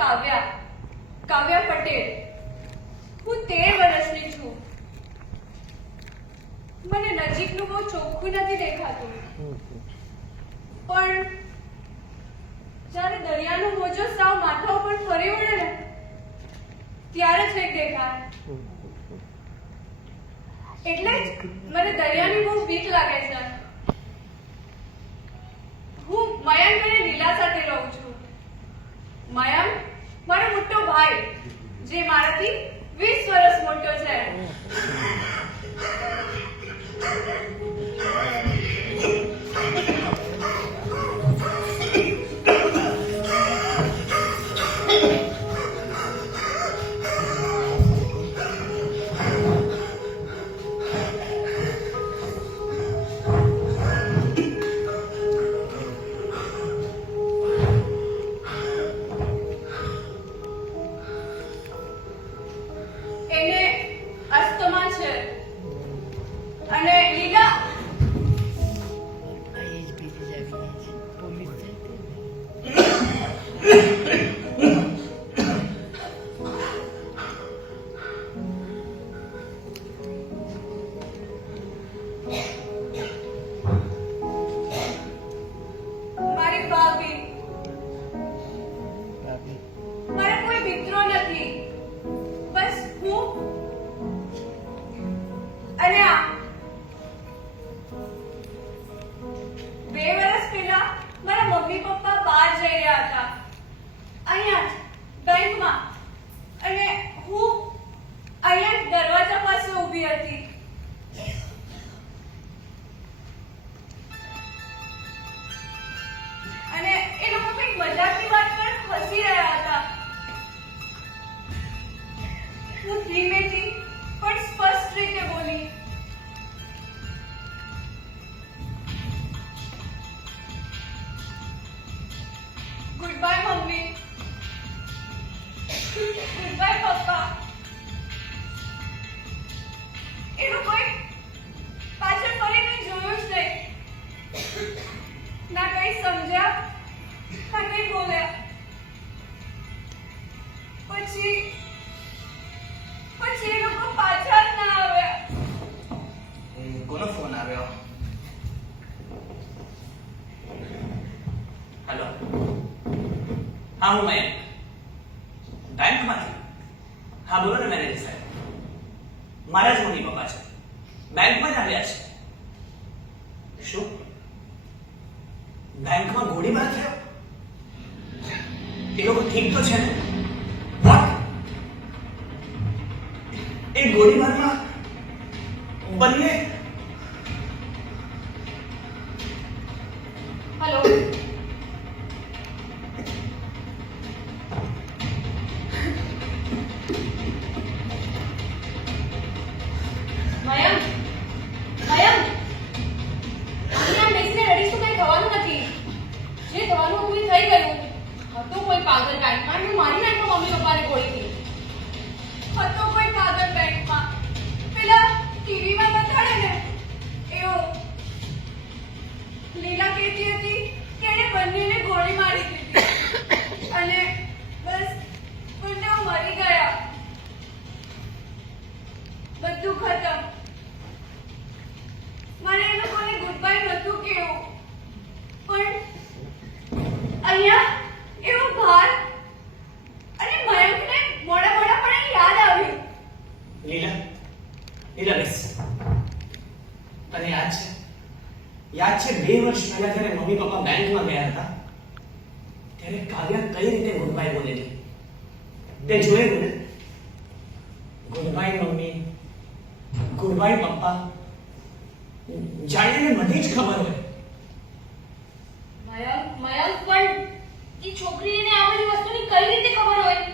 કાવ્યા પટેલ. હું 13 વર્ષની છું. મને નજીકનું બહુ ચોખ્ખું નથી દેખાતું, પણ જ્યારે દરિયાનો મોજો સાવ માથા ઉપર ફરી વળે ને ત્યારે જ કંઈક દેખાય. એટલે જ મને દરિયાની બહુ બીક લાગે છે. હું મયંક અને લીલા સાથે રહું છું. મયંક મારો મોટો ભાઈ, જે મારાથી 20 વર્ષ મોટો છે. हाँ हूँ मैं बैंक में थी। हाँ बोलो ने मैनेजर साहब, मारा ज मम्मी पप्पा છે बैंक में જ આવ્યા છે. શું બેંકમાં ગોળીબાર થયો? એ લોકો ઠીક તો છે ને? વોટ? એ ગોળીબારમાં બંને? હેલો, યાદ છે 2 વર્ષ પહેલા જ્યારે મમ્મી પપ્પા બેંકમાં ગયા હતા ત્યારે કાવ્યા કઈ રીતે ગુડ બાય બોલેલી તે જોયેલું ને? Good bye mummy, good bye પપ્પા, જાણીને બધી જ ખબર હોય. મયંક પણ એ છોકરીને આ બધી વસ્તુની કઈ રીતે ખબર હોય?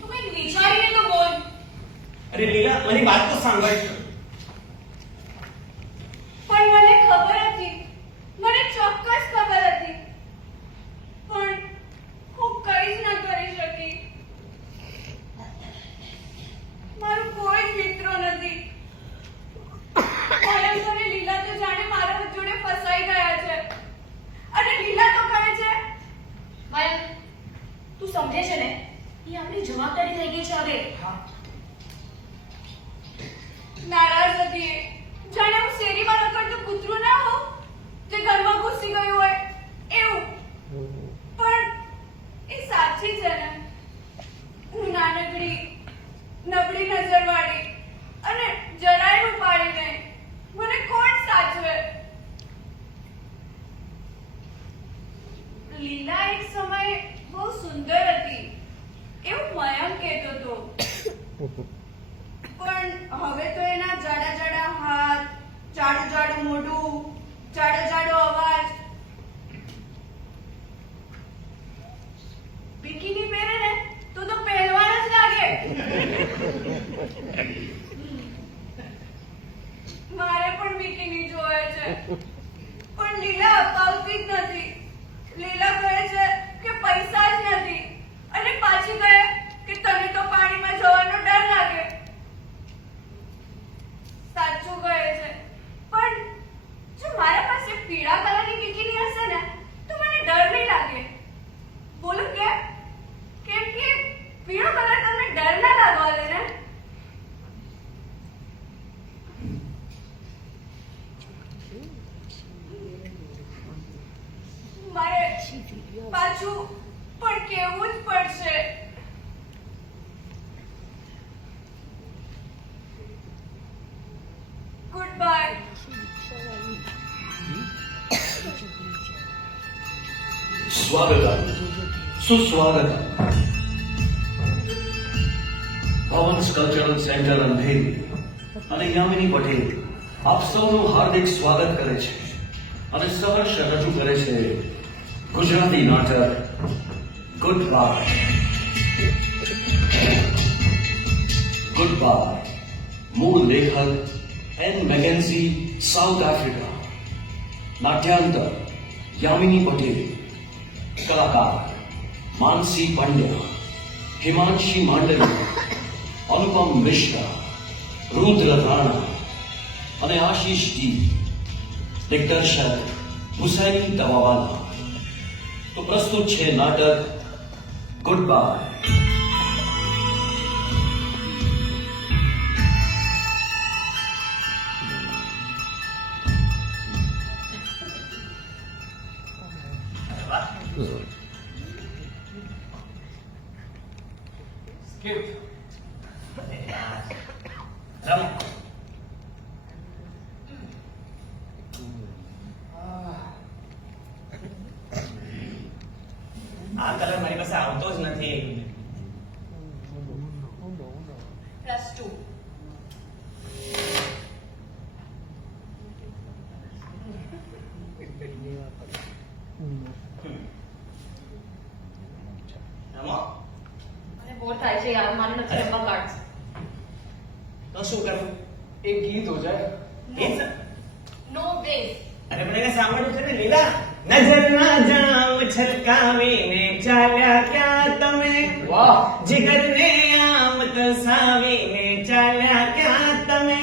તું કંઈક વિચારીને તો બોલ. અરે લીલા, મારી વાત તો સાંભળ. પણ મને ખબર હતી, મને ચોક્કસ ખબર હતી, પણ હું કંઈ જ ન કરી શકી. મારો કોઈ જ મિત્ર નથી. મયંક અને લીલા તો જાણે મારા જોડે ફસાઈ ગયા છે. અને લીલા તો કહે છે, મયંક તું સમજે છે ને નારાજ હતી એ. જાણે હું શેરીમાં રખડતું કૂતરું ના હોઉં જે ઘરમાં ઘૂસી ગયું હોય એવું. પણ એ સાચી છે ને? હું નાનકડી, નબળી નજરવાળી અને જરાય રૂપાળી નહીં. મને કોણ સાચવે? લીલા એક સમયે બહુ સુંદર હતી એવું મયંક કહેતો હતો. પણ હવે તો એના જાડા જાડા હાથ, જાડું જાડું મોઢું, જાડો જાડો અવાજ. બિકીની પહેરે ને તો પહેલવાન જ લાગે. મારે પણ બિકીની જોવે છે, પણ લીલા અપાવતી જ નથી. લીલા કહે છે કે પૈસા જ નથી અને પાછી કહે કે તને તો પાણીમાં જવાનો ડર લાગે. સાચું કહે છે, પણ જો મારા પાસે પીળા કલરની બિકીની હશે ને તો મને ડર નહીં લાગે. બોલો કેમ? કેમ કે પીળો કલર તમને ડર ના લાગવા દે ને? મારે પાછું પણ કેવું જ પડશે. Goodbye. સ્વાગતમ, સુસ્વાગતમ. ભવન કલ્ચરલ સેન્ટર અંધેરી અને યામિની પટેલ આપ સૌનું હાર્દિક સ્વાગત કરે છે અને સહર્ષ રજૂ કરે છે ગુજરાતી નાટક ગુડ બાય. ગુડ બાય મૂળ લેખક એન મેકેન્ઝી, સાઉથ આફ્રિકા. નાટ્યાંતર યામિની પટેલ. કલાકાર માનસી પંડ્યા, હિમાંશી માંડવી, અનુપમ મિશ્રા, રુદ્ર રાણા અને આશીષ જી. દિગ્દર્શક હુસૈની દવાવાલા. તો પ્રસ્તુત છે નાટક ગુડ બાય. Skip. રમો. આ કલર મારી પાસે આવતો જ નથી. +2. રમો. મને બોર થાય છે યાર, મારે નથી રમવા કાર્ડ્સ. તો શું કરવું? એક ગીત હો જાય. ગીત? નો બેસ. અરે પણ એને સાંભળ્યું છે ને લીલા? નજર ના જામ છલકાવીને ચાલ્યા ક્યાં તમે? વાહ. જીગરને આમ તસાવીને ચાલ્યા ક્યાં તમે?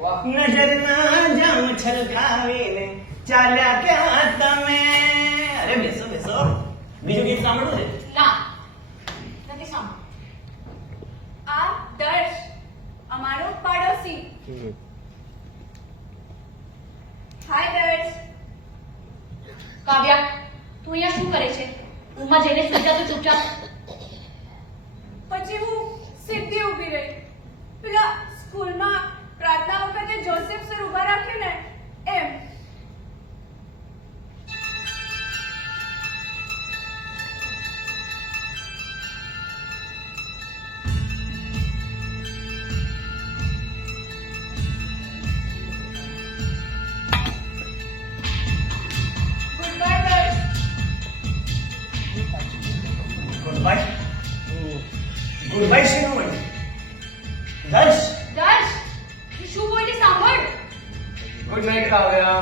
વાહ. નજર ના જામ છલકાવીને ચાલ્યા ક્યાં તમે? અરે બેસો બેસો. બીજું ગીત સાંભળવું છે? ના, નથી સાંભળ્યું. આ દર્શ અમારો પાડોશી. હાય દર્શ. કાવ્યા, તું અહીંયા શું કરે છે? રૂમમાં જઈને સુઈ જા તો ચૂપચાપ. પછી હું સીધી ઊભી રહી. પેલા સ્કૂલમાં પ્રાર્થના વખતે જોસેફ સર ઊભા રાખે ને એમ. Goodbye Darsh. Goodbye. Goodbye Shiromani. Darsh. Darsh, હું શું બોલી સાંભળ. Good night Kavya.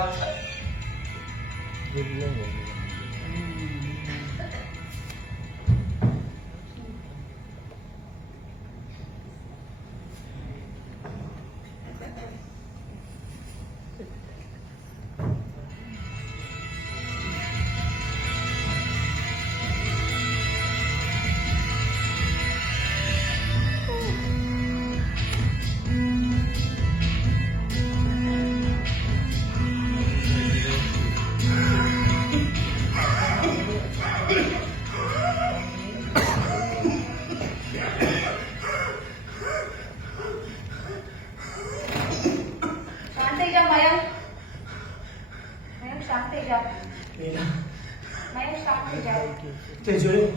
તે જોયું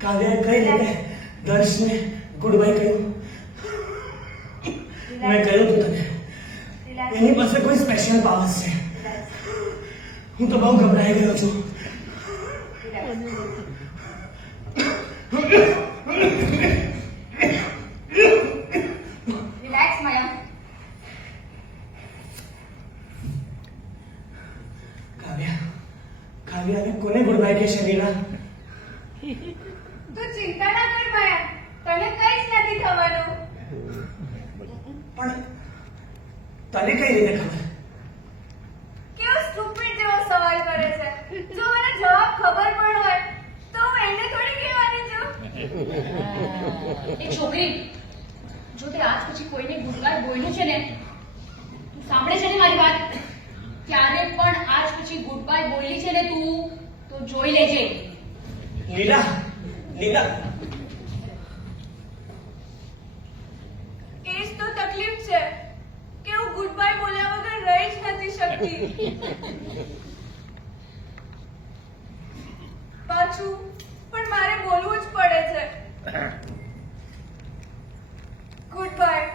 કાવ્યાએ કઈ રીતે દર્શને ગુડ બાય કહ્યું. મેં કહ્યું તું તને એની પાસે કોઈ સ્પેશિયલ પાવર્સ છે. હું તો બહુ ગભરાઈ ગયો છું. રિલેક્સ માયા. કાવ્યાને કોને ગુડ બાય કહેશે લીલા? તું ચિંતા ના કર માયા, તને કઈ જ નથી થવાનું. પણ તને કઈ રીતે ખબર? કેવો સ્ટુપિડ જેવો સવાલ કરે છે. જો મને જવાબ ખબર પણ હોય તો હું એને થોડી કહેવાની છું. એ છોકરી, જો તે આજ પછી કોઈને ગુડ બાય બોલ્યું છે ને, તું સાંભળે છે ને મારી વાત, ક્યારે પણ આજ પછી ગુડ બાય બોલી છે ને તું, તો જોઈ લેજે. લીલા લીલા એ જ તો તકલીફ છે કે હું ગુડ બાય બોલ્યા વગર રહી જ નથી શકતી. પાછું પણ મારે બોલવું જ પડે છે. Good bye.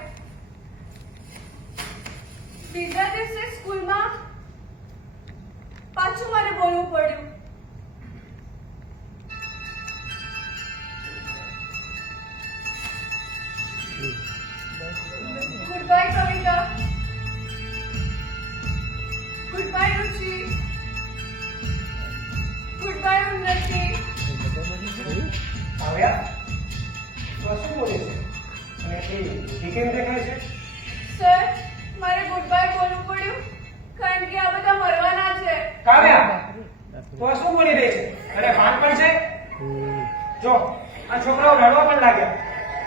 બીજા દિવસે સ્કૂલમાં પાછું મારે બોલવું પડ્યું. ગુડ બાય કવિતા. ગુડ બાય રુચિ. ગુડ બાય ઉન્નતિ. આવ્યા તો શું બોલે છે અને એટલી ઊંધી કેમ દેખાય છે? સર, મારે ગુડ બાય બોલવું પડ્યું કારણ કે આ બધા મરવાના છે. કાવ્યા તો આ શું બોલી રહી છે? અરે ભાન પણ છે? જો આ છોકરાઓ રડવા પણ લાગ્યા.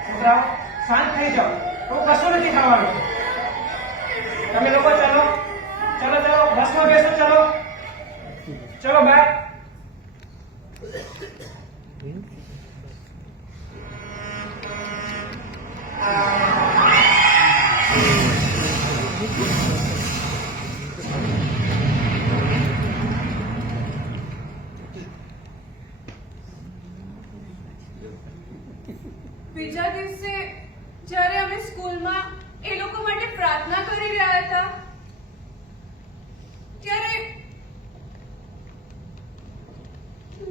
છોકરાઓ શાંત થઈ જાઓ, તો કશું નથી ખાવાનું. તમે લોકો ચાલો ચાલો ચાલો બસમાં બેસો. ચાલો ચલો બાય. બીજા દિવસે જ્યારે અમે સ્કૂલમાં એ લોકો માટે પ્રાર્થના કરી રહ્યા હતા ત્યારે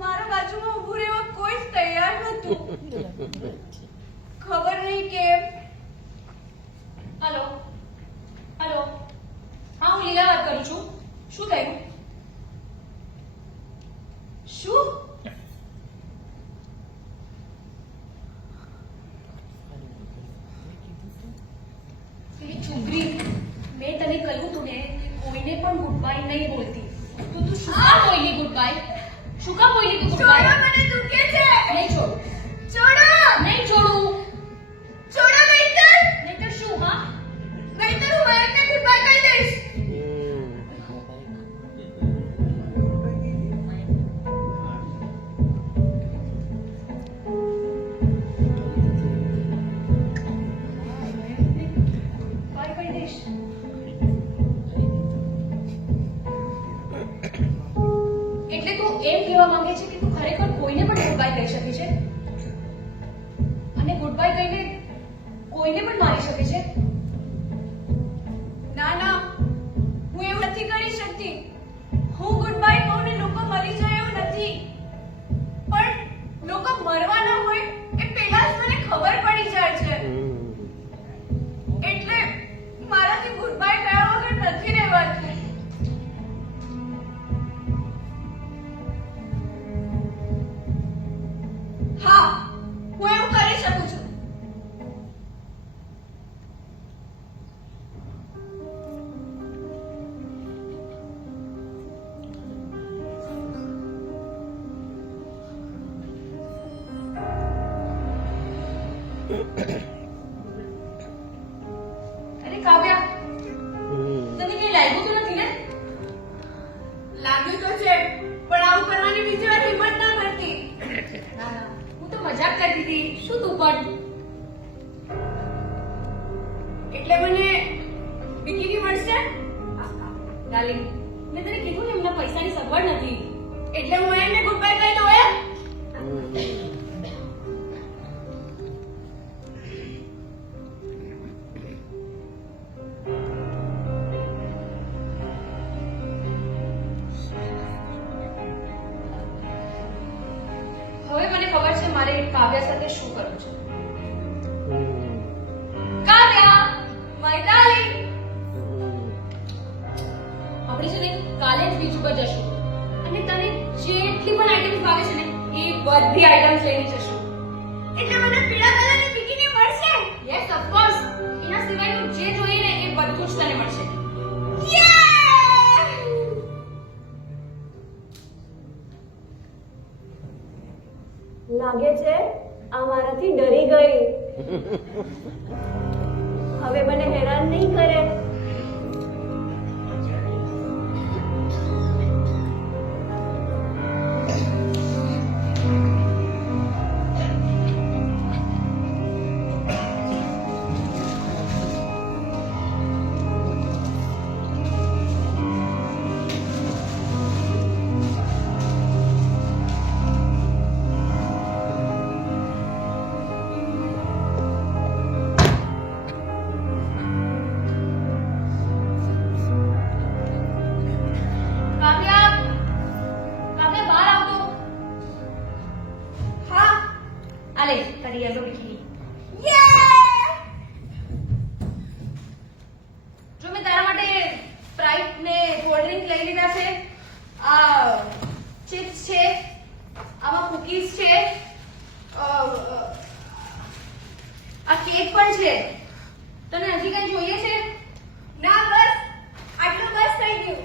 મારા બાજુમાં ઊભું રહેવા કોઈ જ તૈયાર નહોતું. ખબર નહીં કેમ. હલો હલો, હા હું લીલા વાત કરું છું. શું થયું? શું? પેલી છોકરી, મેં તને કહ્યું તું ને કે કોઈને પણ ગુડ બાય નહીં બોલતી, તો તું શું કામ બોલી ગુડ બાય? શું કામ બોલી તું ગુડ છોડો, બાય? મને દુખે છે. નહીં છોડું, છોડો. નહીં છોડું. છોડો નહીંતર. નહીંતર શું? હા, નહીંતર હું મયંકને ગુડ બાય કહી દઈશ. બાય કહી દઈશ. એટલે તું એમ કહેવા માંગે છે કે તું ખરેખર કોઈને પણ ગુડ બાય કહી શકે છે અને ગુડ બાય કહીને કોઈને પણ મારી શકે છે? ના ના, હું એવું નથી કરી શકતી. હું ગુડ બાય કહું ને લોકો મરી જાય એવું નથી, પણ લોકો મરવાના હોય એ પહેલા જ મને ખબર પડી જાય છે. એટલે મારાથી ગુડ બાય કહ્યા વગર નથી રહેવાતું. હા, હું એવું કરી શકું છું. અરે કાવ્યા, તને કઈ લાગ્યું તો નથી ને? લાગ્યું તો છે, પણ આવું કરવાની બીજી વાર હિંમત ના કરતી. ના ના, હું તો મજાક કરતી હતી. શું તું પણ? એટલે મને બિકીની મળશે? ડાર્લિંગ, મેં તને કીધું ને એમના પૈસાની સગવડ નથી. એટલે હું એમને ગુડ બાય કહી દઉં એમ? હવે મને ખબર છે મારે કાવ્યા સાથે શું કરવું છે. કાવ્યા, માય ડાર્લિંગ, આપણે છે ને કાલે જ બીચ ઉપર જશું અને તને જેટલી પણ આઈટમ્સ ભાવે છે ને એ બધી આઈટમ્સ લઈને જશું. એટલે મને પીળા કલરની બિકીની મળશે? Yes of course. એના સિવાયનું જે જોઈએ ને એ બધું જ તને મળશે. યે! લાગે છે આ મારાથી ડરી ગઈ. હવે મને હેરાન નહીં કરે. કાવ્યા, કાવ્યા બહાર આવતો. હા. આ લે તારી યલો બિકીની. યે! જો મેં તારા માટે સ્પ્રાઇટ ને કોલ્ડ ડ્રિંક લઈ લીધા છે. આ ચિપ્સ છે, આમાં કુકીઝ છે, આ કેક પણ છે. તને હજી કઈ જોઈએ છે? ના બસ આટલું બસ થઈ ગયું.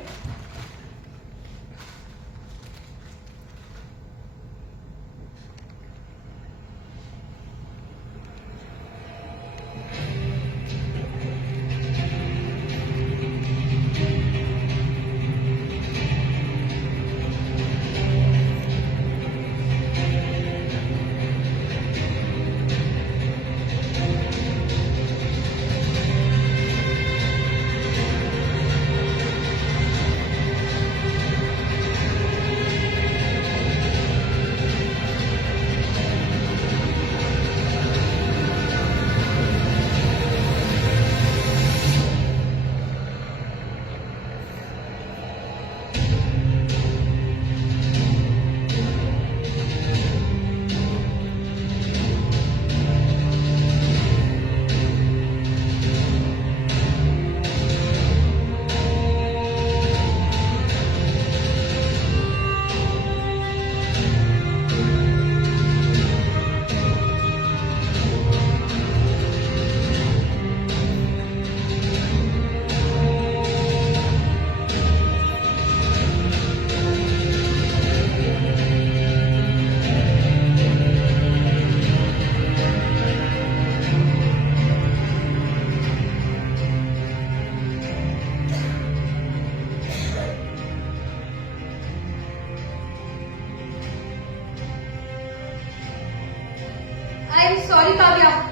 આઈ એમ સોરી કાવ્યા.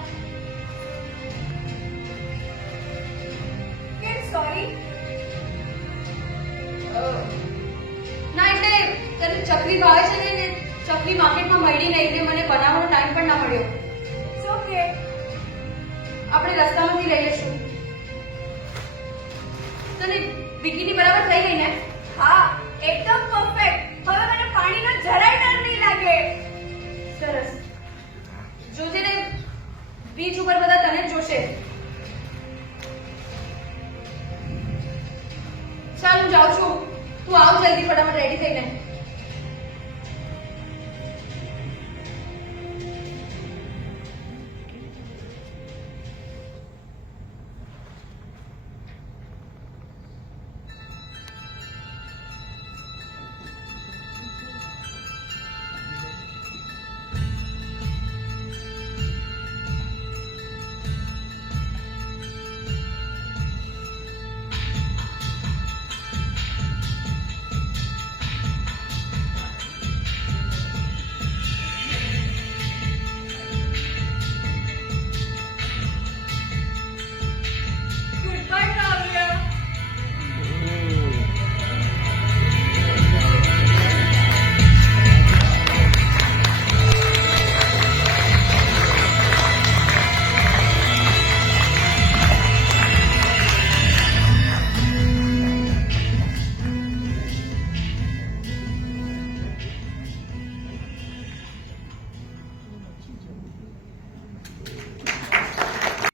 કેમ સોરી? ના એટલે તને ચકરી ભાવે છે ને ચકરી માર્કેટમાં મળી નહીં એટલે મને બનાવવાનો ટાઈમ પણ ના મળ્યો. It's okay. આપણે રસ્તામાંથી લઈ લઈશું. તને બિકીની બરાબર થઈ ગઈ ને? હા, એકદમ પરફેક્ટ. હવે મને પાણીનો જરાય ડર નહીં લાગે. સરસ. જોજે ને બીચ ઉપર બધા તને જ જોશે.